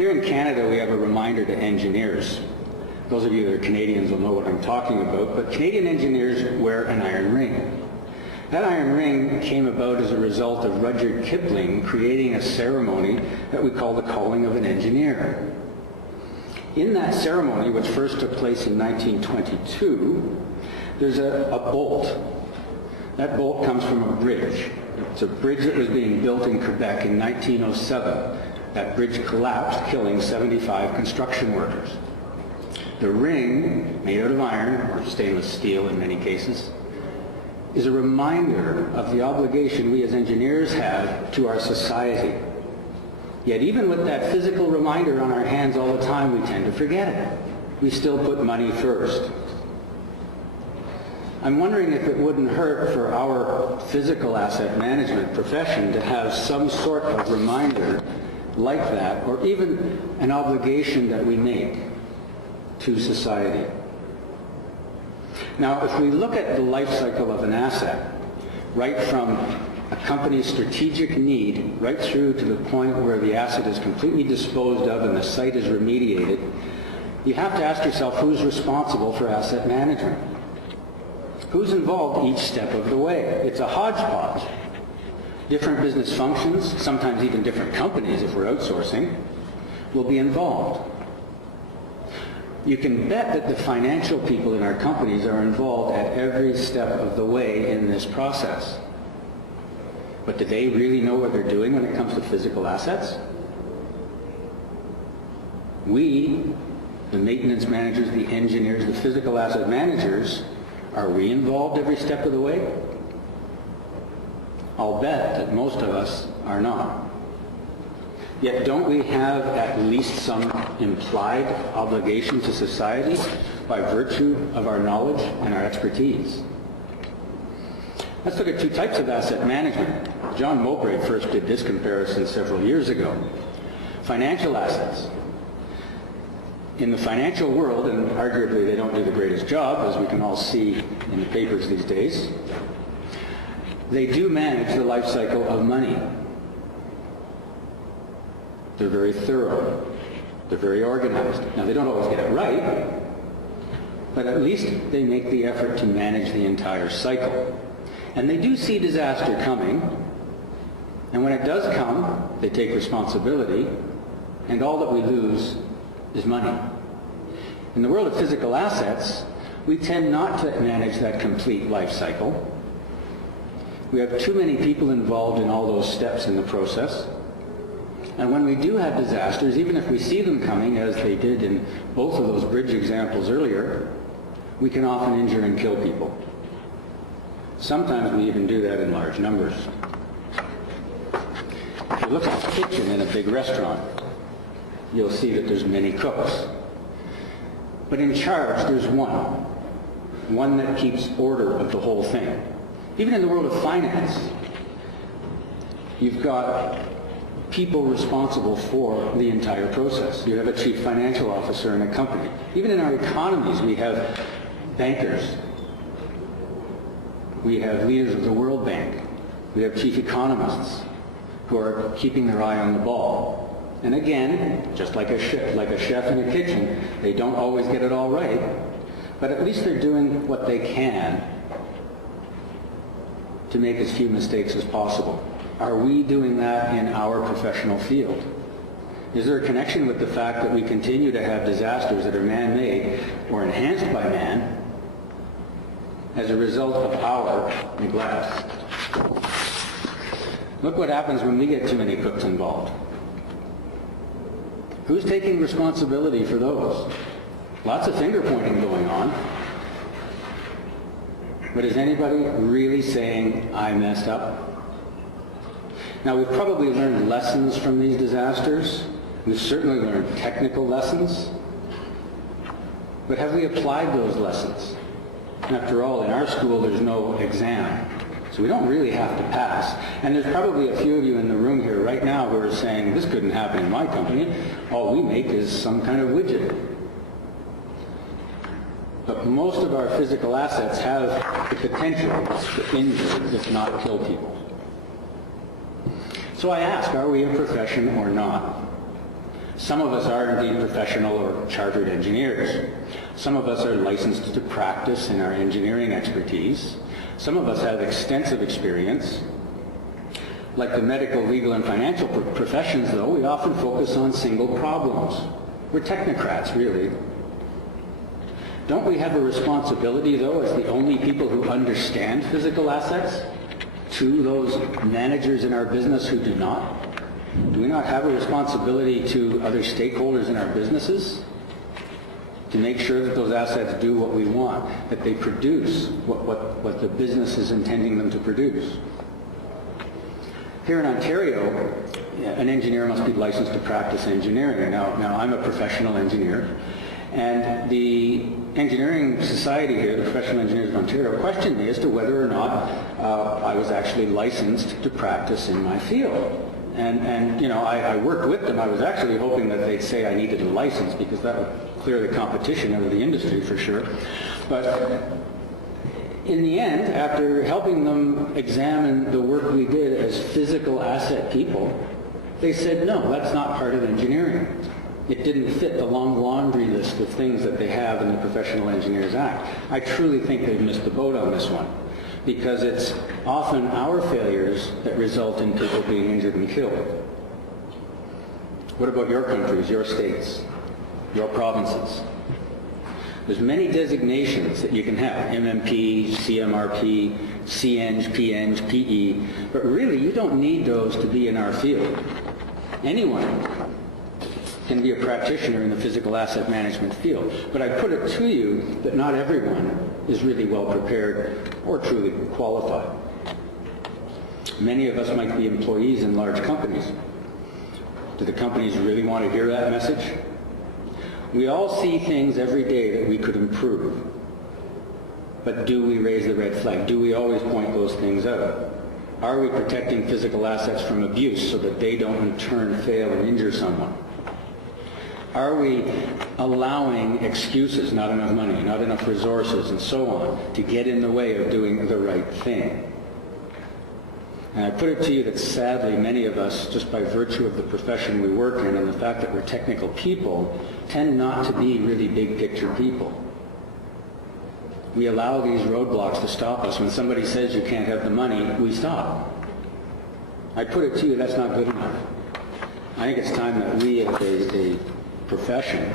Here in Canada, we have a reminder to engineers. Those of you that are Canadians will know what I'm talking about, but Canadian engineers wear an iron ring. That iron ring came about as a result of Rudyard Kipling creating a ceremony that we call the calling of an engineer. In that ceremony, which first took place in 1922, there's a bolt. That bolt comes from a bridge. It's a bridge that was being built in Quebec in 1907. That bridge collapsed, killing 75 construction workers. The ring, made out of iron, or stainless steel in many cases, is a reminder of the obligation we as engineers have to our society. Yet even with that physical reminder on our hands all the time, we tend to forget it. We still put money first. I'm wondering if it wouldn't hurt for our physical asset management profession to have some sort of reminder like that, or even an obligation that we make to society. Now, if we look at the life cycle of an asset, right from a company's strategic need right through to the point where the asset is completely disposed of and the site is remediated, you have to ask yourself who's responsible for asset management. Who's involved each step of the way? It's a hodgepodge. Different business functions, sometimes even different companies if we're outsourcing, will be involved. You can bet that the financial people in our companies are involved at every step of the way in this process. But do they really know what they're doing when it comes to physical assets? We, the maintenance managers, the engineers, the physical asset managers, are we involved every step of the way? I'll bet that most of us are not. Yet don't we have at least some implied obligation to society by virtue of our knowledge and our expertise? Let's look at two types of asset management. John Mowbray first did this comparison several years ago. Financial assets. In the financial world, and arguably they don't do the greatest job, as we can all see in the papers these days, they do manage the life cycle of money. They're very thorough. They're very organized. Now, they don't always get it right, but at least they make the effort to manage the entire cycle. And they do see disaster coming, and when it does come, they take responsibility, and all that we lose is money. In the world of physical assets, we tend not to manage that complete life cycle. We have too many people involved in all those steps in the process. And when we do have disasters, even if we see them coming, as they did in both of those bridge examples earlier, we can often injure and kill people. Sometimes we even do that in large numbers. If you look at the kitchen in a big restaurant, you'll see that there's many cooks. But in charge, there's one that keeps order of the whole thing. Even in the world of finance, you've got people responsible for the entire process. You have a chief financial officer in a company. Even in our economies, we have bankers. We have leaders of the World Bank. We have chief economists who are keeping their eye on the ball. And again, just like a chef in a kitchen, they don't always get it all right, but at least they're doing what they can to make as few mistakes as possible. Are we doing that in our professional field? Is there a connection with the fact that we continue to have disasters that are man-made or enhanced by man as a result of our neglect? Look what happens when we get too many cooks involved. Who's taking responsibility for those? Lots of finger-pointing going on. But is anybody really saying, I messed up? Now, we've probably learned lessons from these disasters. We've certainly learned technical lessons. But have we applied those lessons? After all, in our school, there's no exam. So we don't really have to pass. And there's probably a few of you in the room here right now who are saying, this couldn't happen in my company. All we make is some kind of widget. But most of our physical assets have the potential to injure, if not kill people. So I ask, are we a profession or not? Some of us are indeed professional or chartered engineers. Some of us are licensed to practice in our engineering expertise. Some of us have extensive experience. Like the medical, legal, and financial professions, though, we often focus on single problems. We're technocrats, really. Don't we have a responsibility, though, as the only people who understand physical assets, to those managers in our business who do not? Do we not have a responsibility to other stakeholders in our businesses to make sure that those assets do what we want, that they produce what the business is intending them to produce? Here in Ontario, an engineer must be licensed to practice engineering. Now I'm a professional engineer, and the Engineering Society here, the Professional Engineers of Ontario, questioned me as to whether or not I was actually licensed to practice in my field. And you know, I worked with them. I was actually hoping that they'd say I needed a license, because that would clear the competition out of the industry for sure. But in the end, after helping them examine the work we did as physical asset people, they said, no, that's not part of engineering. It didn't fit the long laundry list of things that they have in the Professional Engineers Act. I truly think they've missed the boat on this one, because it's often our failures that result in people being injured and killed. What about your countries, your states, your provinces? There's many designations that you can have, MMP, CMRP, CEng, PEng, PE, but really you don't need those to be in our field. Anyone can be a practitioner in the physical asset management field, but I put it to you that not everyone is really well prepared or truly qualified. Many of us might be employees in large companies. Do the companies really want to hear that message? We all see things every day that we could improve. But do we raise the red flag? Do we always point those things out? Are we protecting physical assets from abuse so that they don't in turn fail and injure someone? Are we allowing excuses, not enough money, not enough resources, and so on, to get in the way of doing the right thing? And I put it to you that sadly many of us, just by virtue of the profession we work in and the fact that we're technical people, tend not to be really big picture people. We allow these roadblocks to stop us. When somebody says you can't have the money, we stop. I put it to you, that's not good enough. I think it's time that we as a profession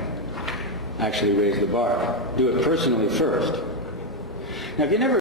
actually raise the bar. Do it personally first. Now, if you never